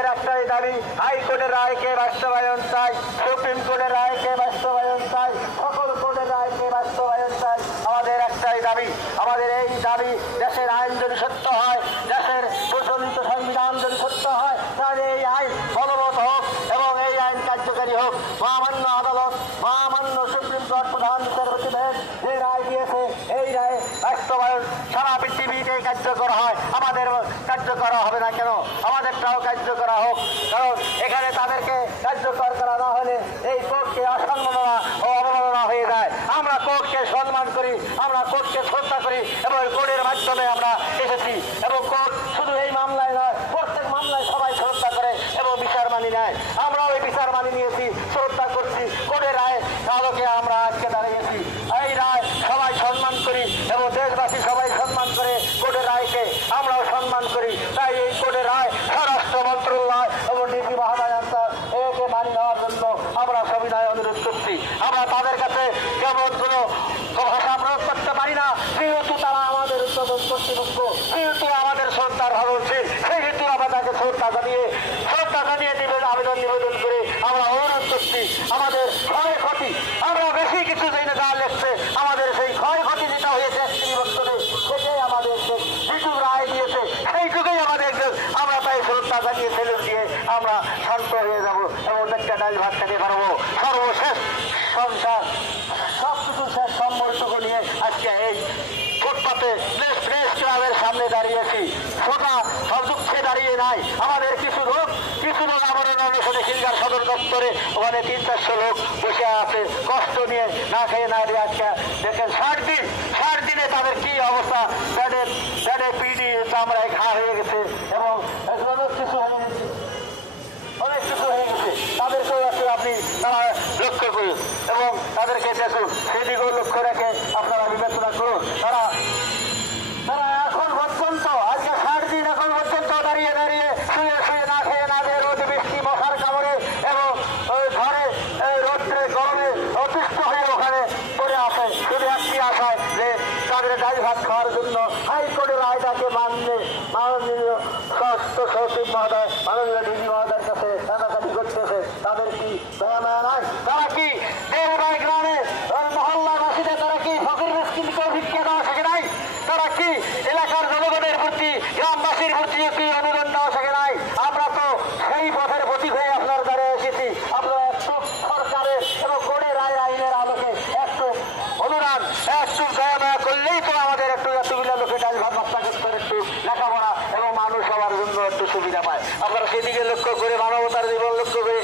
আমাদের একটাই দাবি, হাইকোর্টের রায়কে বাস্তবায়ন চাই সুপ্রিম কোর্টের রায়কে বাস্তবায়ন চাই সকল কোর্টের রায়কে বাস্তবায়ন চাই আমাদের একটাই দাবি, আমাদের এই দাবি দেশের আইন যদি সত্য হয়, দেশের প্রচলিত সংবিধান যদি সত্য হয়, তাহলে এই আইন বলবৎ হোক এবং এই আইন কার্যকারী হোক। মহামান্য আদালত, মহা কার্য কার্যকর হয়, আমাদের কার্যকর হবে না কেন? আমাদেরটাও কার্যকর হোক। কারণ এখানে তাদেরকে কার্যকর করা না হলে এই কোর্টকে অসম্মাননা ও অবমাননা হয়ে যায়। আমরা কোর্টকে সম্মান করি, আমরা কোর্টকে শ্রদ্ধা করি এবং কোর্টের মাধ্যমে আমরা এসেছি। এবং কোর্ট শুধু এই মামলায় নয় প্রত্যেক মামলায় সবাই শ্রদ্ধা করে এবং বিচার মানি নেয় আমরাও এই বিচার মানি নিয়েছি শ্রদ্ধা করছি কোর্টের রায় আলোকে আমরা আজকে দাঁড়িয়েছি এই রায় সবাই সম্মান করি এবং দেশবাসী সবাই সম্মান করে কোর্টের রায়কে আমরাও সম্মান করি তাই এই কোর্টের রায় স্বরাষ্ট্র মন্ত্রণালয় এবং ডিপি মহামায়ান্তা একে মানি নেওয়ার জন্য সবিনয় অনুরোধ করছি আমরা তাদের কাছে কেমন কোনো ভাষা প্রয়োগ করতে পারি না। যেহেতু তারা আমাদের উদ্বোধন কর্তৃপক্ষ যেহেতু আমাদের শ্রদ্ধার ভালো উচিত সেহেতু আমরা তাকে শ্রদ্ধা জানিয়ে শ্রদ্ধা জানিয়ে নিবেদন, আবেদন নিবেদন করে আমরা অনুরোধ করছি আমাদের ক্ষয়ক্ষতি আমরা বেশি কিছু জেনে যা লেখছে, আমাদের সেই ক্ষয়ক্ষতি যেটা হয়েছে বছরে, সেটাই আমাদের যেটুক রায় দিয়েছে, সেইটুকুই আমাদের আমরা তাই শ্রদ্ধা জানিয়ে ফেলে দিয়ে আমরা সর্বশেষ সংসার। সব শেষ সম্পর্ক নিয়ে আজকে এই ফুটপাতে প্রেস ক্লাবের সামনে দাঁড়িয়েছি। সোজা সব দুঃখে দাঁড়িয়ে নাই। আমাদের কিছু লোক কিছু লোক আমাদের অনুসারে সিলগার সদর দপ্তরে, ওখানে তিন চারশো লোক বসে আছে। কষ্ট নিয়ে না খেয়ে না দিয়ে আজকে দেখেন, ষাট দিন, ষাট দিনে তাদের কি অবস্থা? তাদের তাদের পিডি চামড়ায় ঘা হয়ে গেছে এবং অনেক কিছু হয়ে গেছে অনেক কিছু হয়ে গেছে তাদেরকেও একটু আপনি তারা লক্ষ্য করুন এবং তাদেরকে দেখুন সেদিকেও লক্ষ্য রেখে মানবতার জীবন লক্ষ্য করে